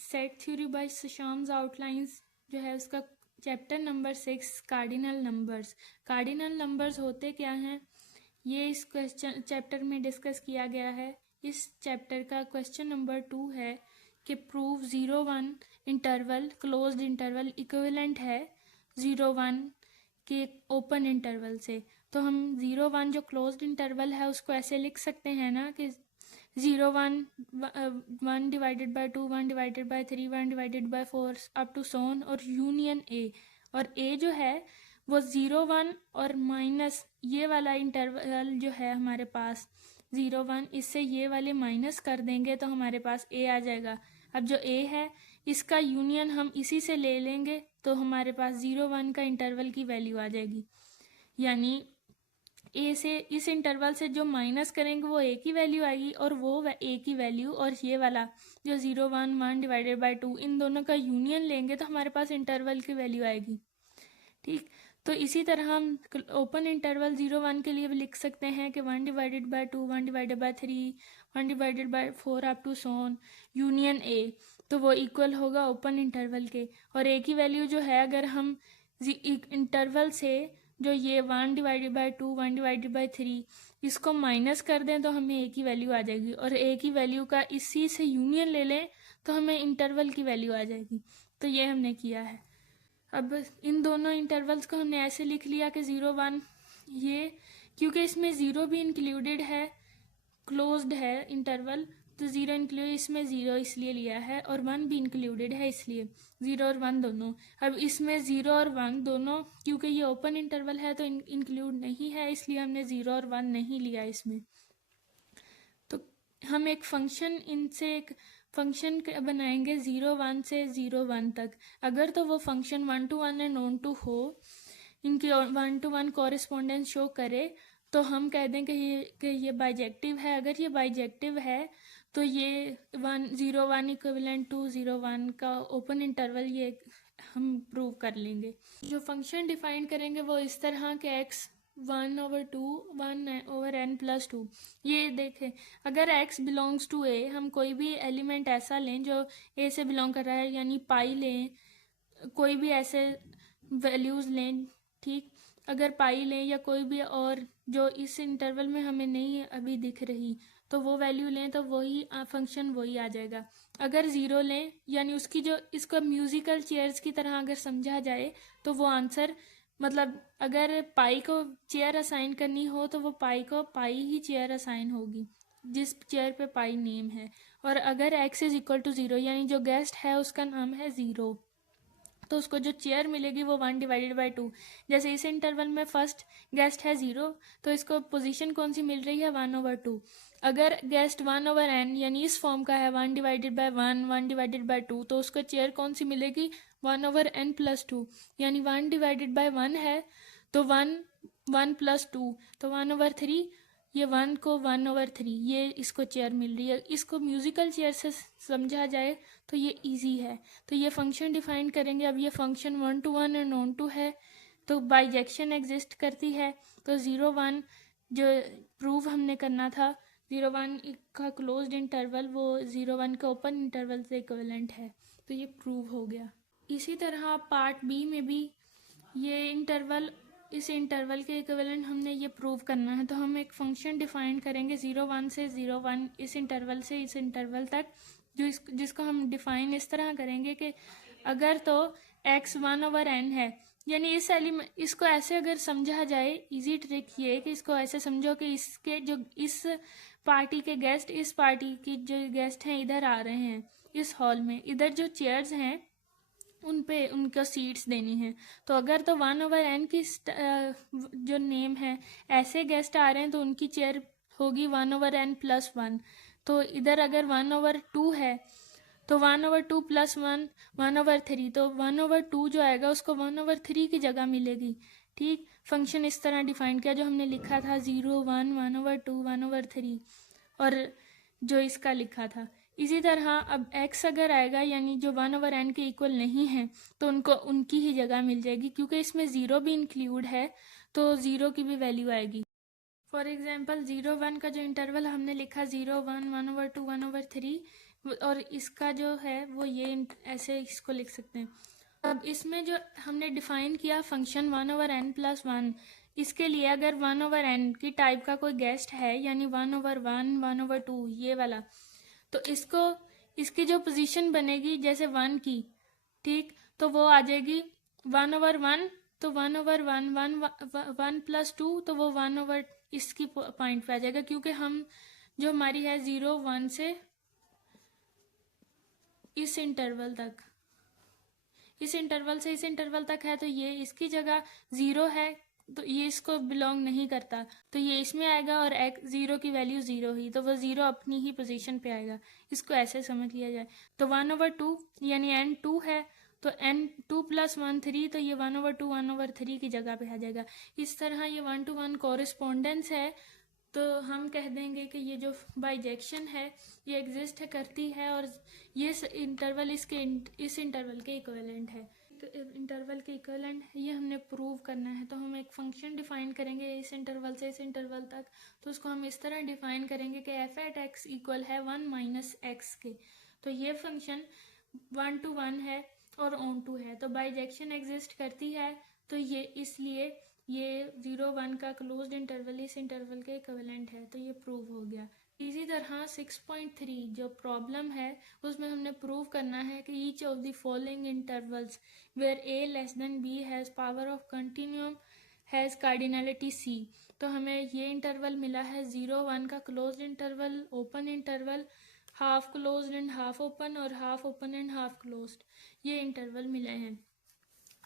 Set theory by शशाम्स outlines जो है उसका chapter number 6 cardinal numbers. Cardinal numbers होते क्या हैं ये इस क्वेश्चन चैप्टर में डिस्कस किया गया है। इस चैप्टर का क्वेश्चन नंबर 2 है कि prove 0-1 interval closed interval equivalent है 0-1 के ओपन इंटरवल से। तो हम 0-1 जो क्लोज्ड इंटरवल है उसको ऐसे लिख सकते हैं ना कि 0-1 1 divided by 2 1 divided by 3 1 divided by 4 up to सोन और यूनियन ए। और ए जो है वो 0-1 और माइनस ये वाला इंटरवल जो है हमारे पास 0-1 इससे ये वाले माइनस कर देंगे तो हमारे पास ए आ जाएगा। अब जो ए है इसका यूनियन हम इसी से ले लेंगे तो हमारे पास 0-1 का इंटरवल की वैल्यू आ जाएगी। यानी ए से इस इंटरवल से जो माइनस करेंगे वो ए की वैल्यू आएगी और वो ए की वैल्यू और ये वाला जो 0-1 1 डिवाइडेड बाय 2 इन दोनों का यूनियन लेंगे तो हमारे पास इंटरवल की वैल्यू आएगी। ठीक, तो इसी तरह हम ओपन इंटरवल 0-1 के लिए भी लिख सकते हैं कि 1 divided by 2 1 divided by 3 1 divided by 4 up to सोन यूनियन ए। तो वो इक्वल होगा ओपन इंटरवल के। और ए की वैल्यू जो है अगर हम इंटरवल से जो ये 1 डिवाइडेड बाय 2 1 डिवाइडेड बाय 3 इसको माइनस कर दें तो हमें ए की वैल्यू आ जाएगी और ए की वैल्यू का इसी से यूनियन ले लें तो हमें इंटरवल की वैल्यू आ जाएगी। तो ये हमने किया है। अब इन दोनों इंटरवल्स को हमने ऐसे लिख लिया कि 0-1 ये क्योंकि इसमें 0 भी इंक्लूडेड है क्लोज्ड है इंटरवल तो 0 इंक्लूड इसमें 0 इसलिए लिया है और 1 भी इंक्लूडेड है इसलिए 0 और 1 दोनों। अब इसमें 0 और 1 दोनों क्योंकि ये ओपन इंटरवल है तो इंक्लूड नहीं है इसलिए हमने 0 और 1 नहीं लिया इसमें। तो हम एक फंक्शन इनसे एक फंक्शन बनाएंगे 0-1 से 0-1 तक। अगर तो वो फंक्शन 1-1 एंड नॉन टू हो इनकी 1-1 कॉरेस्पॉन्डेंस शो करे तो हम कह दें कि ये बाइजेक्टिव है। अगर ये बाइजेक्टिव है तो ये 0-1 इक्विवेलेंट टू 0-1 का ओपन इंटरवल ये हम प्रूव कर लेंगे। जो फंक्शन डिफाइन करेंगे वो इस तरह के x 1/2 1/n+2। ये देखें अगर x बिलोंग्स टू a हम कोई भी एलिमेंट ऐसा लें जो a से बिलोंग कर रहा है यानी पाई लें कोई भी ऐसे वैल्यूज़ लें। ठीक, अगर पाई लें या कोई भी और जो इस इंटरवल में हमें नहीं अभी दिख रही तो वो वैल्यू लें तो वही फंक्शन वही आ जाएगा। अगर 0 लें यानी उसकी जो इसको म्यूजिकल चेयर्स की तरह अगर समझा जाए तो वो आंसर मतलब अगर पाई को चेयर असाइन करनी हो तो वो पाई को पाई ही चेयर असाइन होगी जिस चेयर पे पाई नेम है। और अगर x इज इक्वल टू 0 यानी जो गेस्ट है उसका नाम है 0 तो उसको जो चेयर मिलेगी वो 1 डिवाइडेड बाय 2। जैसे इस इंटरवल में फर्स्ट गेस्ट है 0 तो इसको पोजीशन कौन सी मिल रही है 1/2। अगर गेस्ट 1/n यानी इस फॉर्म का है 1 डिवाइडेड बाय 1 1 डिवाइडेड बाय 2 तो उसको चेयर कौन सी मिलेगी 1/n+2 यानी 1 डिवाइडेड बाय 1 है तो 1 1+2 तो 1/3 ये 1 को 1/3 ये इसको चेयर मिल रही है। इसको म्यूजिकल चेयर से समझा जाए तो ये इजी है। तो ये फंक्शन डिफाइन करेंगे। अब ये फंक्शन 1-1 और नॉन टू है तो बाइजेक्शन एग्जिस्ट करती है तो 0-1 जो प्रूव हमने करना था 0-1 का क्लोज्ड इंटरवल वो 0-1 का ओपन इंटरवल से इक्विवेलेंट है तो ये प्रूव हो गया। इसी तरह पार्ट बी में भी ये इंटरवल इस इंटरवल के इक्विवेलेंट हमने ये प्रूव करना है। तो हम एक फंक्शन डिफाइन करेंगे 0-1 से 0-1 इस इंटरवल से इस इंटरवल तक जिसको हम डिफाइन इस तरह करेंगे कि अगर तो x 1/n है यानी इस एलिमेंट इसको ऐसे अगर समझा जाए इजी ट्रिक ये कि इसको ऐसे समझो कि इसके जो इस पार्टी के गेस्ट इस पार्टी की जो गेस्ट हैं इधर आ रहे हैं इस हॉल में इधर जो चेयर्स हैं उन पे उनको सीट्स देनी है। तो अगर तो 1/n की जो नेम है ऐसे गेस्ट आ रहे हैं तो उनकी चेयर होगी 1/n+1। तो इधर अगर 1/2 है तो 1/2 + 1 1/3 तो 1/2 जो आएगा उसको 1/3 की जगह मिलेगी। ठीक, फंक्शन इस तरह डिफाइन किया जो हमने लिखा था 0-1 1/2 1/3 और जो इसका लिखा था। इसी तरह अब x अगर आएगा यानी जो 1/n के इक्वल नहीं है तो उनको उनकी ही जगह मिल जाएगी क्योंकि इसमें 0 भी इंक्लूड है तो 0 की भी वैल्यू आएगी। फॉर एग्जांपल 0-1 का जो इंटरवल हमने लिखा 0-1 1/2 1/3 और इसका जो है वो ये ऐसे इसको लिख सकते हैं। अब इसमें जो हमने डिफाइन किया फंक्शन 1/n+1, इसके लिए अगर 1/n की टाइप का कोई गेस्ट है यानी 1/1, 1/2 ये वाला, तो इसकी जो पोजीशन बनेगी जैसे 1 की, ठीक, तो वो आ जाएगी 1/1, तो 1/1, 1+2, तो वो 1/ इसकी पॉइंट पे आ जाएगा, क्योंकि हम जो हमारी है 0, 1 से इस इंटरवल से इस इंटरवल तक है, तो ये इसकी जगह 0 है, तो ये इसको बिलोंग नहीं करता, तो ये इसमें आएगा और जीरो की वैल्यू 0 ही, तो वो 0 अपनी ही पोजीशन पे आएगा। इसको ऐसे समझ लिया जाए, तो 1/2 यानी n2 है, तो n2 + 1 3, तो ये 1/2 1/3 की जगह पे आ जाएगा। इस तरह ये 1-to-1 कॉरेस्पोंडेंस है, तो हम कह देंगे कि ये जो बाइजेक्शन है ये एग्जिस्ट करती है, और ये इंटरवल इस इंटरवल के इक्विवेलेंट है, इंटरवल के इक्विवेलेंट है, ये हमने प्रूव करना है। तो हम एक फंक्शन डिफाइन करेंगे इस इंटरवल से इस इंटरवल तक, तो उसको हम इस तरह डिफाइन करेंगे कि f(x) इक्वल है 1 - x के, तो ये फंक्शन 1-to-1 है और ऑन-टू है, तो बाइजेक्शन एग्जिस्ट करती है, तो ये इसलिए ये 0-1 का क्लोज्ड इंटरवल इस इंटरवल के इक्विवेलेंट है, तो ये प्रूव हो गया। इसी तरह 6.3 जो प्रॉब्लम है उसमें हमने प्रूव करना है कि each of the following intervals where a less than b has power of continuum has cardinality c। तो हमें ये इंटरवल मिला है 0-1 का closed interval, open interval, half closed and half open, और half open and half closed, ये इंटरवल मिले हैं।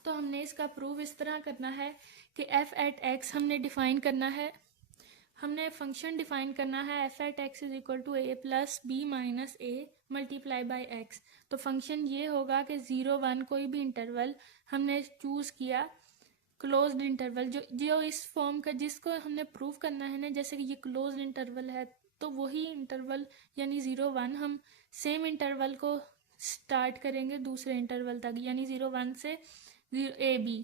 तो हमने इसका प्रूव इस तरह करना है कि f(x) हमने डिफाइन करना है, हमने फंक्शन डिफाइन करना है f(x) = a + b - a × x। तो फंक्शन ये होगा कि 0-1 कोई भी इंटरवल हमने चूज किया क्लोज्ड इंटरवल, जो इस फॉर्म का जिसको हमने प्रूव करना है ना, जैसे कि ये क्लोज्ड इंटरवल है, तो वही इंटरवल यानी 0-1 हम सेम इंटरवल को स्टार्ट करेंगे दूसरे इंटरवल तक, यानी 0-1 से a-b,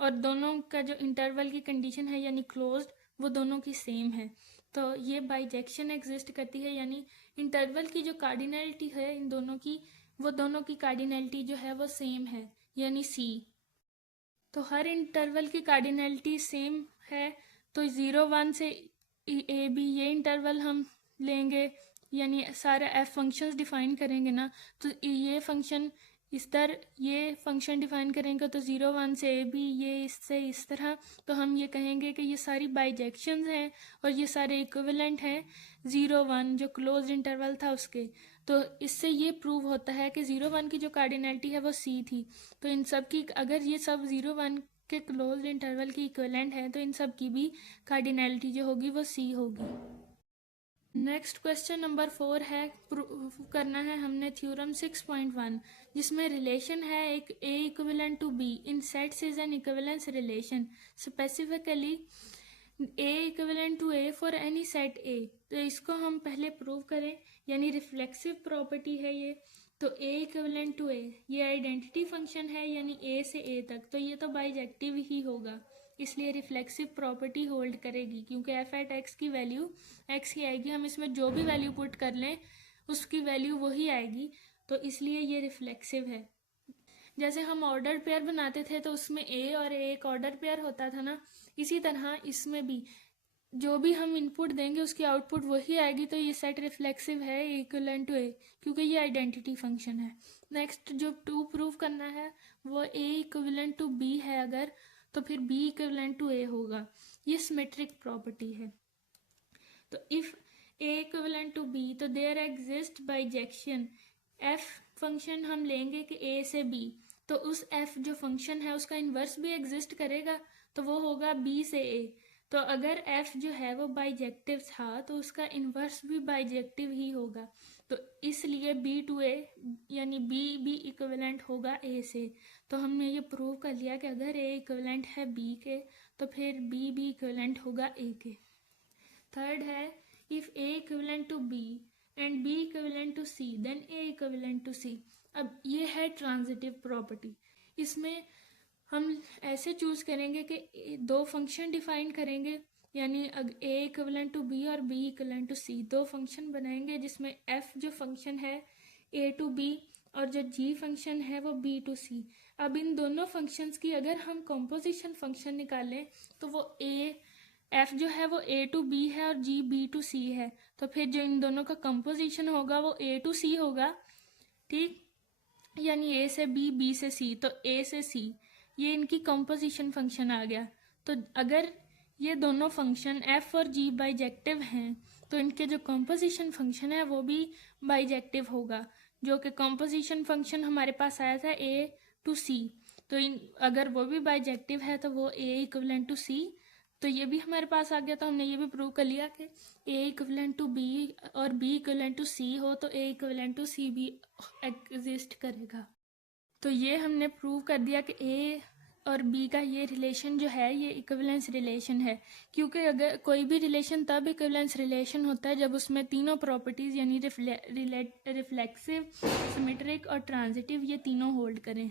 और दोनों का जो इंटरवल की कंडीशन है यानी क्लोज्ड, वो दोनों की सेम है। तो ये बाइजेक्शन एग्जिस्ट करती है, यानी इंटरवल की जो कार्डिनलिटी है इन दोनों की, वो दोनों की कार्डिनलिटी जो है वो सेम है, यानी c। तो हर इंटरवल की कार्डिनलिटी सेम है, तो 0-1 से a b ये इंटरवल हम लेंगे, यानी सारे f फंक्शंस डिफाइन करेंगे ना, तो ये फंक्शन ये फंक्शन डिफाइन करेंगे, तो 0-1 से a b ये इससे इस तरह, तो हम ये कहेंगे कि ये सारी बाइजेक्शंस हैं और ये सारे इक्विवेलेंट हैं 0-1 जो क्लोज इंटरवल था उसके। तो इससे ये प्रूव होता है कि 0-1 की जो कार्डिनलिटी है वो c थी, तो इन सब की अगर ये सब 0-1 के क्लोज इंटरवल की इक्विवेलेंट है, तो इन सब की भी कार्डिनलिटी जो होगी वो c होगी। नेक्स्ट क्वेश्चन नंबर 4 है, प्रूव करना है हमने थ्योरम 6.1, जिसमें रिलेशन है एक a equivalent to b in sets is an equivalence relation, specifically a equivalent to a for any set a। तो इसको हम पहले प्रूव करें, यानी रिफ्लेक्सिव प्रॉपर्टी है ये, तो a इक्विवेलेंट टू a ये आइडेंटिटी फंक्शन है, यानी a से a तक, तो ये तो बाइजेक्टिव ही होगा, इसलिए रिफ्लेक्सिव प्रॉपर्टी होल्ड करेगी, क्योंकि f(x) की वैल्यू x ही आएगी, हम इसमें जो भी वैल्यू पुट कर लें उसकी वैल्यू वही आएगी, तो इसलिए ये रिफ्लेक्सिव है। जैसे हम ऑर्डर पेयर बनाते थे तो उसमें a और a एक ऑर्डर पेयर होता था ना, इसी तरह इसमें भी जो भी हम इनपुट देंगे उसकी आउटपुट वही आएगी, तो ये सेट रिफ्लेक्सिव है इक्विवेलेंट टू a, क्योंकि ये आइडेंटिटी फंक्शन है। नेक्स्ट जो 2 प्रूव करना है वो a इक्विवेलेंट टू b है अगर, तो फिर b इक्विवेलेंट टू a होगा, ये सिमेट्रिक प्रॉपर्टी है। तो if a equivalent to b, तो there exist bijection f function हम लेंगे कि a से b, तो उस f जो फंक्शन है उसका इन्वर्स भी एग्जिस्ट करेगा, तो वो होगा b से a। तो अगर f जो है वो बाइजेक्टिव था तो उसका इन्वर्स भी बाइजेक्टिव ही होगा, तो इसलिए b टू a यानी b भी इक्विवेलेंट होगा a से। तो हमने ये प्रूव कर लिया कि अगर a इक्विवेलेंट है b के, तो फिर b भी इक्विवेलेंट होगा a के। थर्ड है, if a equivalent to b and b equivalent to c then a equivalent to c। अब ये है ट्रांजिटिव प्रॉपर्टी, इसमें हम ऐसे चूज करेंगे कि 2 फंक्शन डिफाइन करेंगे, यानी a इक्विवेलेंट टू b और b equivalent to c, 2 function बनाएंगे जिसमें f जो फंक्शन है ए टू बी और जो जी फंक्शन है वो बी टू सी। अब इन दोनों फंक्शंस की अगर हम कंपोजिशन फंक्शन निकालें तो वो एफ जो है वो ए टू बी है और जी बी टू सी है, तो फिर जो इन दोनों का कंपोजिशन होगा वो ए टू सी होगा, ठीक, यानी ए से बी, बी से सी, तो ए से सी, ये इनकी कंपोजिशन फंक्शन आ गया। तो अगर ये दोनों फंक्शन एफ और जी बाइजेक्टिव हैं तो इनके जो कंपोजिशन फंक्शन है वो भी बाइजेक्टिव होगा, जो कि कंपोजिशन फंक्शन हमारे पास आया था ए टू सी, तो अगर वो भी बाइजेक्टिव है तो वो ए इक्विवेलेंट टू सी, तो ये भी हमारे पास आ गया। तो हमने ये भी प्रूव कर लिया कि ए इक्विवेलेंट टू बी और बी इक्विवेलेंट टू सी हो तो ए इक्विवेलेंट टू सी भी एग्जिस्ट करेगा। तो ये हमने प्रूव कर दिया कि ए और बी का ये रिलेशन जो है ये इक्विवेलेंस रिलेशन है, क्योंकि अगर कोई भी रिलेशन तब इक्विवेलेंस रिलेशन होता है जब उसमें तीनों प्रॉपर्टीज़ यानी रिफ्लेक्सिव, सिमेट्रिक और ट्रांजिटिव ये तीनों होल्ड करें।